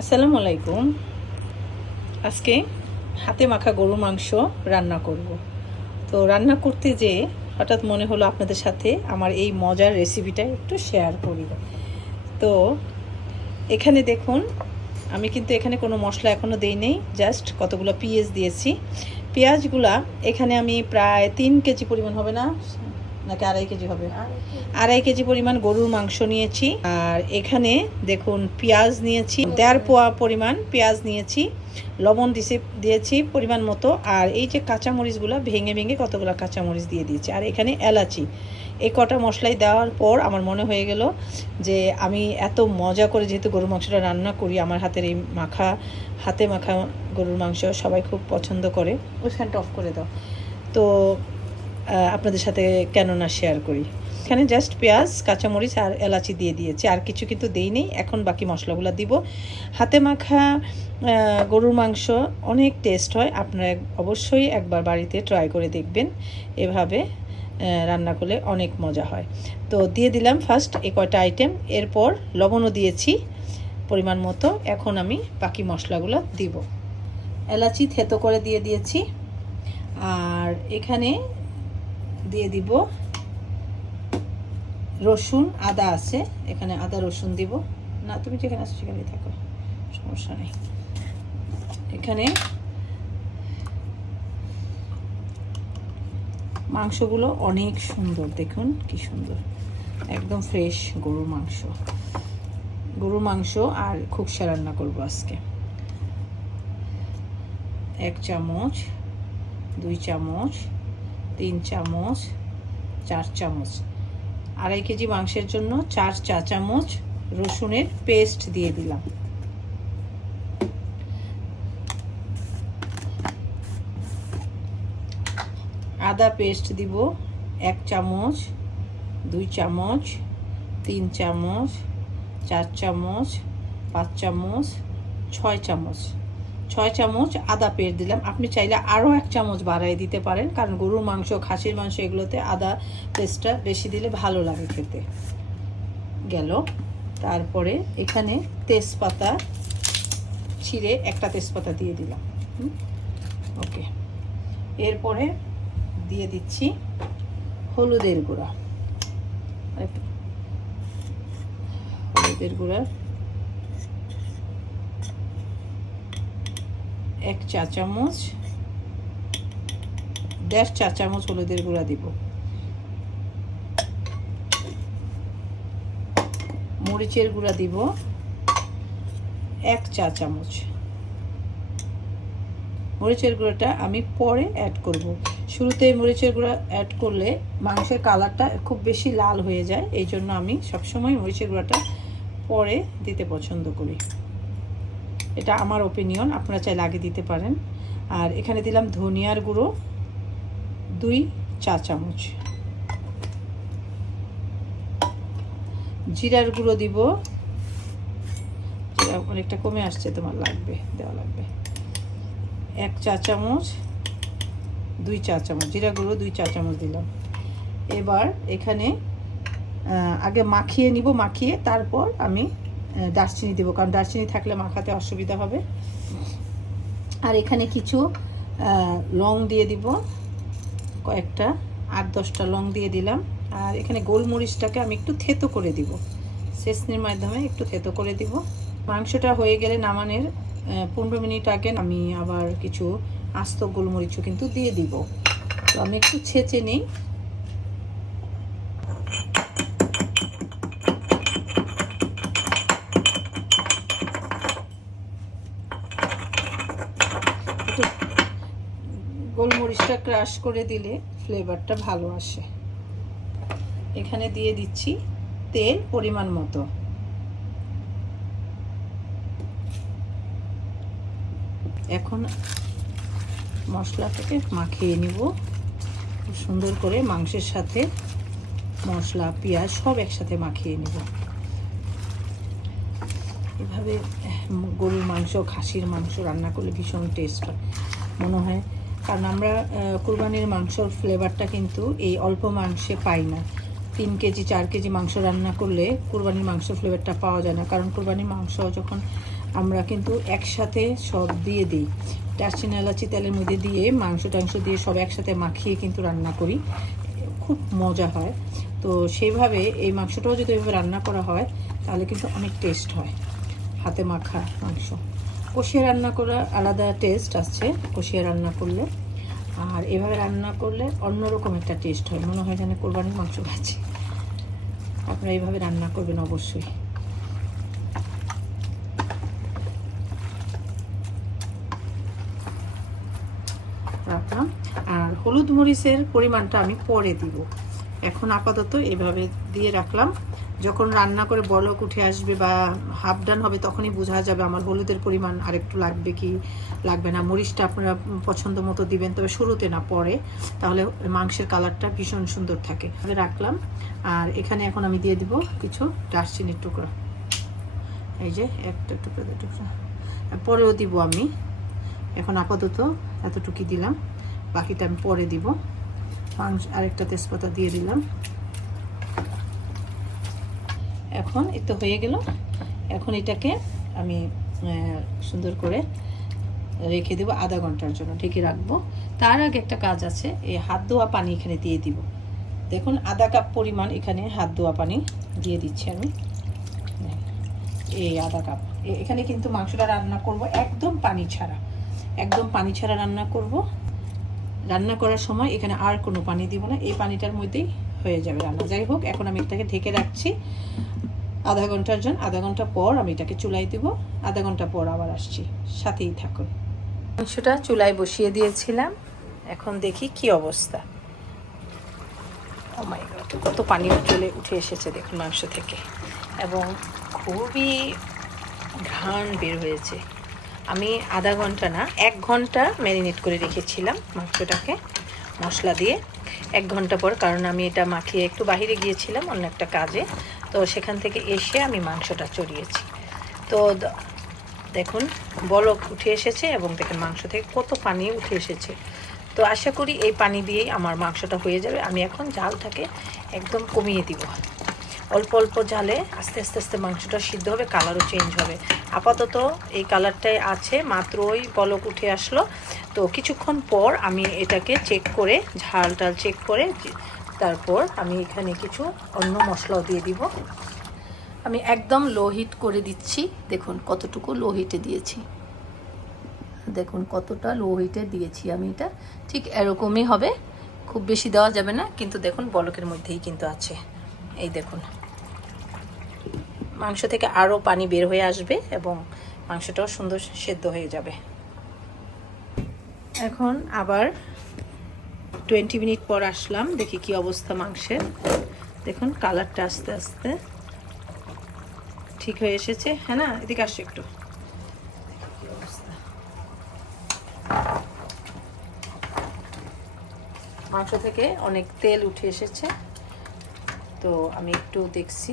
আসসালামু আলাইকুম। আজকে হাতে মাখা গরুর মাংস রান্না করব। তো রান্না করতে যে হঠাৎ মনে হলো আপনাদের সাথে আমার এই মজার রেসিপিটা একটু শেয়ার করি। তো এখানে দেখুন, আমি কিন্তু এখানে কোনো মশলা এখনও দেই নেই জাস্ট কতগুলো পেঁয়াজ দিয়েছি। পেঁয়াজগুলা এখানে আমি প্রায় তিন কেজি পরিমাণ হবে না নাকি আড়াই কেজি হবে? আড়াই কেজি। পরিমাণ গরুর মাংস নিয়েছি। আর এখানে দেখুন পেঁয়াজ নিয়েছি দেড় পোয়া পরিমাণ পেঁয়াজ নিয়েছি লবণ দিছি দিয়েছি পরিমাণ মতো। আর এই যে কাঁচামরিচগুলো ভেঙে ভেঙে কতগুলো কাঁচামরিচ দিয়ে দিয়েছি। আর এখানে এলাচি। এই কটা মশলাই দেওয়ার পর আমার মনে হয়ে গেল যে আমি এত মজা করে যেহেতু গরুর মাংসটা রান্না করি আমার হাতের এই মাখা হাতে মাখা গরুর মাংস সবাই খুব পছন্দ করে। ওই ফ্যানটা অফ করে দাও। তো আপনাদের সাথে কেন না শেয়ার করি। এখানে জাস্ট পেঁয়াজ, কাঁচামরিচ আর এলাচি দিয়ে দিয়েছি। আর কিছু কিন্তু দেই নেই। এখন বাকি মশলাগুলো দিব। হাতে মাখা গরুর মাংস অনেক টেস্ট হয়। আপনারা অবশ্যই একবার বাড়িতে ট্রাই করে দেখবেন। এভাবে রান্না করলে অনেক মজা হয়। তো দিয়ে দিলাম ফার্স্ট এ কয়টা আইটেম এরপর লবণও দিয়েছি পরিমাণ মতো। এখন আমি বাকি মশলাগুলো দিব। এলাচি থেতো করে দিয়ে দিয়েছি। আর এখানে দিয়ে দিব। রসুন, আদা আছে, এখানে আদা, রসুন দিব। না, তুমি যেখানে আছো সেখানে থাকো, সমস্যা নেই। এখানে মাংসগুলো অনেক সুন্দর, দেখুন কি সুন্দর। একদম ফ্রেশ গরুর মাংস। গরুর মাংস আর খুবসা রান্না করব আজকে। এক চামচ, দুই চামচ তিন চামচ, চার চামচ। আড়াই কেজি মাংসের জন্য চার চা চামচ রসুনের পেস্ট দিয়ে দিলাম। আদা পেস্ট দিব এক চামচ, দুই চামচ, তিন চামচ, চার চামচ, পাঁচ চামচ, ছয় চামচ। ছয় চামচ আদা পেস্ট দিলাম। আপনি চাইলে আরও এক চামচ বাড়াই দিতে পারেন, কারণ গরুর মাংস, খাসির মাংস এগুলোতে আদা পেস্টটা বেশি দিলে ভালো লাগে খেতে। গেল। তারপরে এখানে তেজপাতা ছিঁড়ে একটা তেজপাতা দিয়ে দিলাম। ওকে। এরপরে দিয়ে দিচ্ছি হলুদের গুঁড়া। হলুদের গুঁড়া। এক চা চামচ দেড় চা চামচ হলুদের গুঁড়া দিব। মরিচের গুঁড়া দিব, এক চা চামচ মরিচের গুঁড়োটা আমি পরে অ্যাড করব। শুরুতে মরিচের গুঁড়া অ্যাড করলে মাংসের কালারটা খুব বেশি লাল হয়ে যায়, এই জন্য আমি সবসময় মরিচের গুঁড়াটা পরে দিতে পছন্দ করি। এটা আমার ওপিনিয়ন আপনারা চাইলে আগে দিতে পারেন। আর এখানে দিলাম ধনিয়ার গুঁড়ো, দুই চা চামচ। জিরার গুঁড়ো দিব। অনেকটা কমে আসছে, তোমার লাগবে, দেওয়া লাগবে। এক চা চামচ, দুই চা চামচ জিরা গুঁড়ো, দুই চা চামচ দিলাম। এবার এখানে আগে মাখিয়ে নিব, মাখিয়ে তারপর আমি দারচিনি দেবো, কারণ দারচিনি থাকলে মাখাতে অসুবিধা হবে। আর এখানে কিছু লং দিয়ে দিব, কয়েকটা, আট, দশটা লং দিয়ে দিলাম। আর এখানে গোলমরিচটাকে আমি একটু থেতো করে দিব। সেচনির মাধ্যমে একটু থেতো করে দিব। মাংসটা হয়ে গেলে নামানের পনেরো মিনিট আগে আমি আবার কিছু আস্ত গোলমরিচও কিন্তু দিয়ে দিব। তো আমি একটু ছেঁচে নিই। গোলমরিচটা ক্রাশ করে দিলে ফ্লেভারটা ভালো আসে। এখানে দিয়ে দিচ্ছি তেল পরিমাণ মতো। এখন মশলাটাকে মাখিয়ে নিব। সুন্দর করে মাংসের সাথে মশলা, পেঁয়াজ সব একসাথে মাখিয়ে নিব। এভাবে গরুর মাংস, খাসির মাংস রান্না করলে ভীষণ টেস্ট হয়। মনে হয় কারণ আমরা কুরবানির মাংসর ফ্লেভারটা কিন্তু এই অল্প মাংসে পাই না। তিন কেজি, চার কেজি মাংস রান্না করলে কুরবানির মাংস ফ্লেভারটা পাওয়া যায় না। কারণ কুরবানির মাংস যখন আমরা কিন্তু একসাথে সব দিয়ে দিই দারচিনি এলাচি তেলের মধ্যে দিয়ে, মাংস টাংস দিয়ে সব একসাথে মাখিয়ে কিন্তু রান্না করি। খুব মজা হয়। তো সেইভাবে এই মাংসটাও যদি এভাবে রান্না করা হয়, তাহলে কিন্তু অনেক টেস্ট হয়, হাতে মাখা মাংস। কষিয়ে রান্না করা আলাদা টেস্ট আছে কষিয়ে রান্না করলে। আর এভাবে রান্না করলে অন্যরকম একটা টেস্ট হয়, মনে হয় যেন কোরবানির মাংস খাচ্ছি আপনারা এইভাবে রান্না করবেন অবশ্যই। রাখলাম। আর হলুদ মরিচের পরিমাণটা আমি পরে দিব। এখন আপাতত এভাবে দিয়ে রাখলাম। যখন রান্না করে বলক উঠে আসবে বা হাফ ডান হবে, তখনই বোঝা যাবে আমার হলুদের পরিমাণ আরেকটু লাগবে কি লাগবে না। মরিচটা আপনারা পছন্দ মতো দিবেন, তবে শুরুতে না, পরে। তাহলে মাংসের কালারটা ভীষণ সুন্দর থাকে। তাহলে রাখলাম। আর এখানে এখন আমি দিয়ে দিব কিছু ডারচিনির টুকরো। এই যে একটা টুকরো দু টুকরো। পরেও দিব আমি। এখন আপাতত এতটুকুই দিলাম। বাকিটা আমি পরে দিব। মাংস আরেকটা তেজপাতা দিয়ে দিলাম। এখন তো হয়ে গেল। এখন এটাকে আমি সুন্দর করে রেখে দেবো আধা ঘণ্টার জন্য, ঢেকে রাখব। তার আগে একটা কাজ আছে, এই হাত ধোয়া পানি এখানে দিয়ে দিব। দেখুন, আধা কাপ পরিমাণ এখানে হাত ধোয়া পানি দিয়ে দিচ্ছি আমি। এই আধা কাপ। এখানে কিন্তু মাংসটা রান্না করব একদম পানি ছাড়া। একদম পানি ছাড়া রান্না করব। রান্না করার সময় এখানে আর কোনো পানি দিব না, এই পানিটার মধ্যেই হয়ে যাবে রান্না। যাই হোক, এখন আমি এটাকে ঢেকে রাখছি। আধা ঘণ্টার জন্য, আধা ঘণ্টা পর আমি এটাকে চুলাই দেব, আধা ঘণ্টা পর আবার আসছি। সাথেই থাকুন। মাংসটা চুলায় বসিয়ে দিয়েছিলাম। এখন দেখি কি অবস্থা। গড কত পানি চলে উঠে এসেছে দেখুন মাংস থেকে। এবং খুবই ঘ্রাণ বের হয়েছে। আমি আধা ঘণ্টা না, এক ঘণ্টা ম্যারিনেট করে রেখেছিলাম মাংসটাকে। মশলা দিয়ে এক ঘণ্টা পর, কারণ আমি এটা মাখিয়ে একটু বাহিরে গিয়েছিলাম অন্য একটা কাজে। তো সেখান থেকে এসে আমি মাংসটা চড়িয়েছি। তো দেখুন, বলক উঠে এসেছে এবং দেখেন মাংস থেকে কত পানি উঠে এসেছে। তো আশা করি এই পানি দিয়েই আমার মাংসটা হয়ে যাবে। আমি এখন ঝালটাকে একদম কমিয়ে দিব। অল্প অল্প জালে আস্তে আস্তে আস্তে মাংসটা সিদ্ধ হবে, কালারও চেঞ্জ হবে। আপাতত এই কালারটাই আছে, মাত্র ওই বলক উঠে আসলো। তো কিছুক্ষণ পর আমি এটাকে চেক করে, ঝাল টাল চেক করে, তারপর আমি এখানে কিছু অন্য মশলাও দিয়ে দিব। আমি একদম লো হিট করে দিচ্ছি। দেখুন কতটুকু লো হিটে দিয়েছি। দেখুন কতটা লো হিটে দিয়েছি আমি এটা। ঠিক এরকমই হবে। খুব বেশি দেওয়া যাবে না, কিন্তু দেখুন বলকের মধ্যেই কিন্তু আছে। এই দেখুন। মাংস থেকে আরও পানি বের হয়ে আসবে এবং মাংসটাও সুন্দর সেদ্ধ হয়ে যাবে। এখন আবার টোয়েন্টি মিনিট পর আসলাম, দেখি কি অবস্থা মাংসের। দেখুন, কালারটা আস্তে আস্তে ঠিক হয়ে এসেছে। হ্যাঁ না, এদিকে আসছে একটু। মাংস থেকে অনেক তেল উঠে এসেছে। তো আমি একটু দেখছি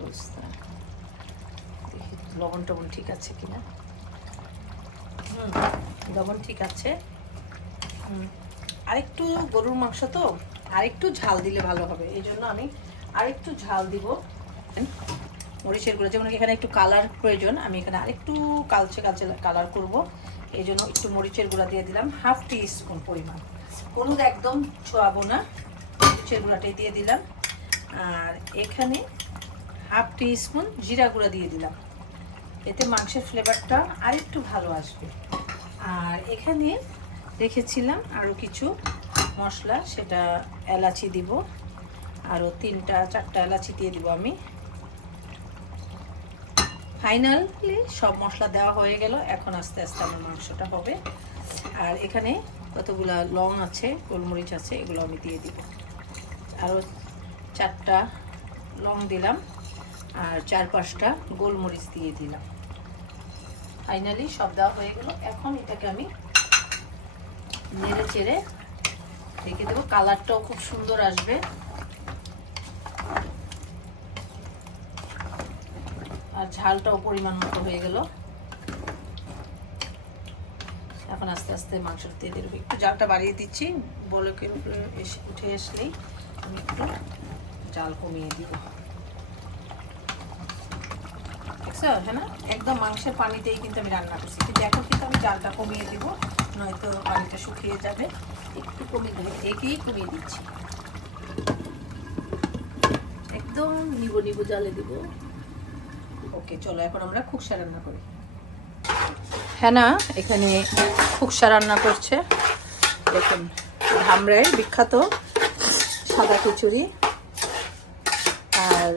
অবস্থা দেখি, লবণ টবণ ঠিক আছে কিনা হুম, লবণ ঠিক আছে। আরেকটু গরুর মাংস তো, আরেকটু ঝাল দিলে ভালো হবে। এই জন্য আমি আরেকটু ঝাল দিব। মরিচের গুঁড়ো, যেমন এখানে একটু কালার প্রয়োজন, আমি এখানে আরেকটু কালচে কালচে কালার করব। এই জন্য একটু মরিচের গুঁড়া দিয়ে দিলাম, হাফ টি স্পুন পরিমাণ। হলুদ একদম ছোয়াবো না, মরিচের গুঁড়াটাই দিয়ে দিলাম। আর এখানে হাফ টি স্পুন জিরা গুঁড়া দিয়ে দিলাম। এতে মাংসের ফ্লেভারটা আরেকটু ভালো আসবে। আর এখানে রেখেছিলাম আরও কিছু মশলা, সেটা এলাচি দিব। আরও তিনটা, চারটা এলাচি দিয়ে দিব আমি। ফাইনালি সব মশলা দেওয়া হয়ে গেল। এখন আস্তে আস্তে আমার মাংসটা হবে। আর এখানে কতগুলা লং আছে, গোলমরিচ আছে, এগুলো আমি দিয়ে দিব। আরও চারটা লং দিলাম। আর চার পাঁচটা গোলমরিচ দিয়ে দিলাম। ফাইনালি সব দেওয়া হয়ে গেল। এখন এটাকে আমি নেড়ে চেড়ে রেখে দেবো। কালারটাও খুব সুন্দর আসবে। আর ঝালটাও পরিমাণ মতো হয়ে গেল। এখন আস্তে আস্তে মাংসটা দিয়ে দেবো একটু জালটা বাড়িয়ে দিচ্ছি। বলকের উপরে এসে উঠে আসলেই আমি একটু জাল কমিয়ে দিব। দেখছ হ্যাঁ না, একদম মাংসের পানিতেই কিন্তু আমি রান্না করছি। কিন্তু এখন কিন্তু আমি জালটা কমিয়ে দিব, নয়তো পানিটা শুকিয়ে যাবে। একটু কমিয়ে দেবো, একেই কমিয়ে দিচ্ছি। একদম নিবো নিবো জালে দিব। ওকে, চলো এখন আমরা খুকসা রান্না করি। হ্যাঁ না এখানে খুকসা রান্না করছে। দেখুন, ধামরাইয়ের বিখ্যাত সাদা খিচুড়ি। আর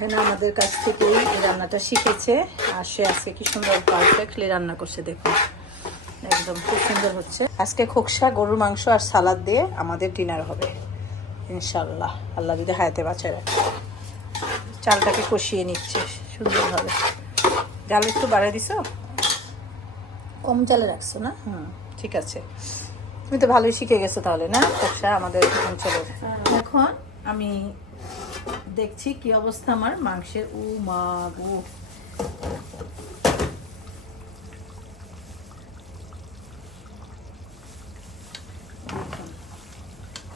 হ্যাঁ আমাদের কাছ থেকেই এই রান্নাটা শিখেছে। আর সে আজকে কি সুন্দর পারফেক্টলি রান্না করছে দেখুন। একদম খুব সুন্দর হচ্ছে। আজকে খোকসা গরুর মাংস আর সালাদ দিয়ে আমাদের ডিনার হবে। ইনশাল্লাহ আল্লাহ যদি হায়াতে বাঁচায় রাখে। চালটাকে কষিয়ে নিচ্ছে সুন্দরভাবে। জাল একটু বাড়াই দিছো? কম জালে রাখছো না? হুম ঠিক আছে। তুমি তো ভালোই শিখে গেছো তাহলে না? খোকসা আমাদের অঞ্চলের এখন আমি দেখছি কি অবস্থা আমার মাংসের। উ মা গু।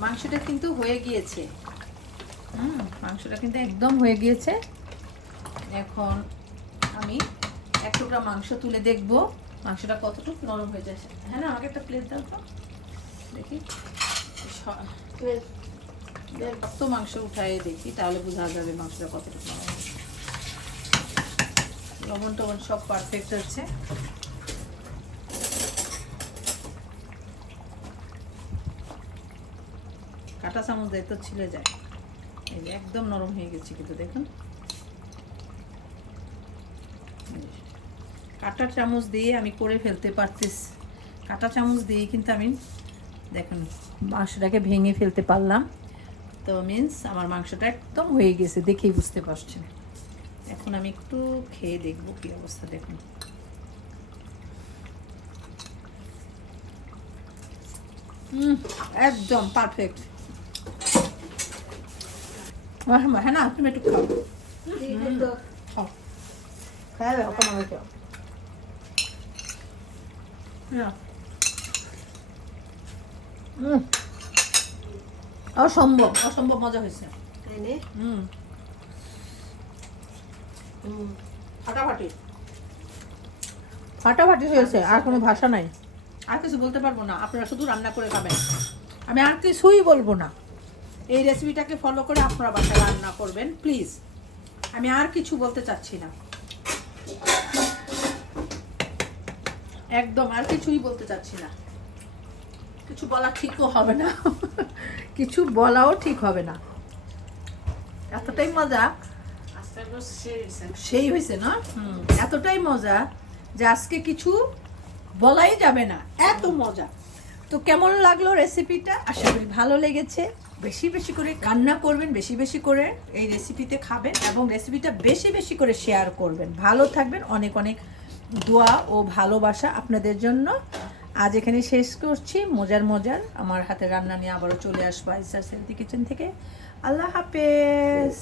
মাংসটা কিন্তু হয়ে গিয়েছে। হুম, মাংসটা কিন্তু একদম হয়ে গিয়েছে। এখন আমি এক টুকরা মাংস তুলে দেখব। মাংসটা কতটুকু নরম হয়ে যাচ্ছে। হ্যাঁ না, আমাকে একটা প্লেট দাও তো। দেখি। স- মাংস উঠায় দেখি, তাহলে বোঝা যাবে মাংসটা কতটুকু। লবণ টবণ সব পারফেক্ট হচ্ছে কাটা চামচ দিয়ে তো ছিলে যায় এই একদম নরম হয়ে গেছে কিন্তু দেখুন। কাটা চামচ দিয়ে আমি করে ফেলতে পারতেছি কাটা চামচ দিয়ে কিন্তু আমি, দেখুন, মাংসটাকে ভেঙে ফেলতে পারলাম তো মিন্স আমার মাংসটা একদম হয়ে গেছে দেখেই বুঝতে পারছেন। এখন আমি একটু খেয়ে দেখব কি অবস্থা দেখুন। একদম পারফেক্ট হ্যাঁ না তুমি একটু খাও। খাও খাই দাও কোনো খাও। হ্যাঁ হুম অসম্ভব অসম্ভব মজা হয়েছে। হুম। ফাটাফাটি। ফাটাফাটি হয়েছে আর কোনো ভাষা নাই। আর কিছু বলতে পারব না আপনারা শুধু রান্না করে খাবেন। আমি আর কিছুই বলব না। এই রেসিপিটাকে ফলো করে আপনারা বাসায় রান্না করবেন প্লিজ আমি আর কিছু বলতে চাচ্ছি না। একদম আর কিছুই বলতে চাচ্ছি না। কিছু বলা ঠিকও হবে না। কিছু বলাও ঠিক হবে না। এতটাই মজা। সেই হয়েছে না? এতটাই মজা যে আজকে কিছু বলাই যাবে না। এত মজা। তো কেমন লাগল রেসিপিটা আশা করি ভালো লেগেছে। বেশি বেশি করে রান্না করবেন, বেশি বেশি করে এই রেসিপিতে খাবেন এবং রেসিপিটা বেশি বেশি করে শেয়ার করবেন। ভালো থাকবেন। অনেক অনেক দোয়া ও ভালোবাসা আপনাদের জন্য। আজ এখানে শেষ করছি। মজার মজার। আমার হাতে রান্না নিয়ে আবারও চলে আসব আইসার সেলফি কিচেন থেকে। আল্লাহ হাফেজ।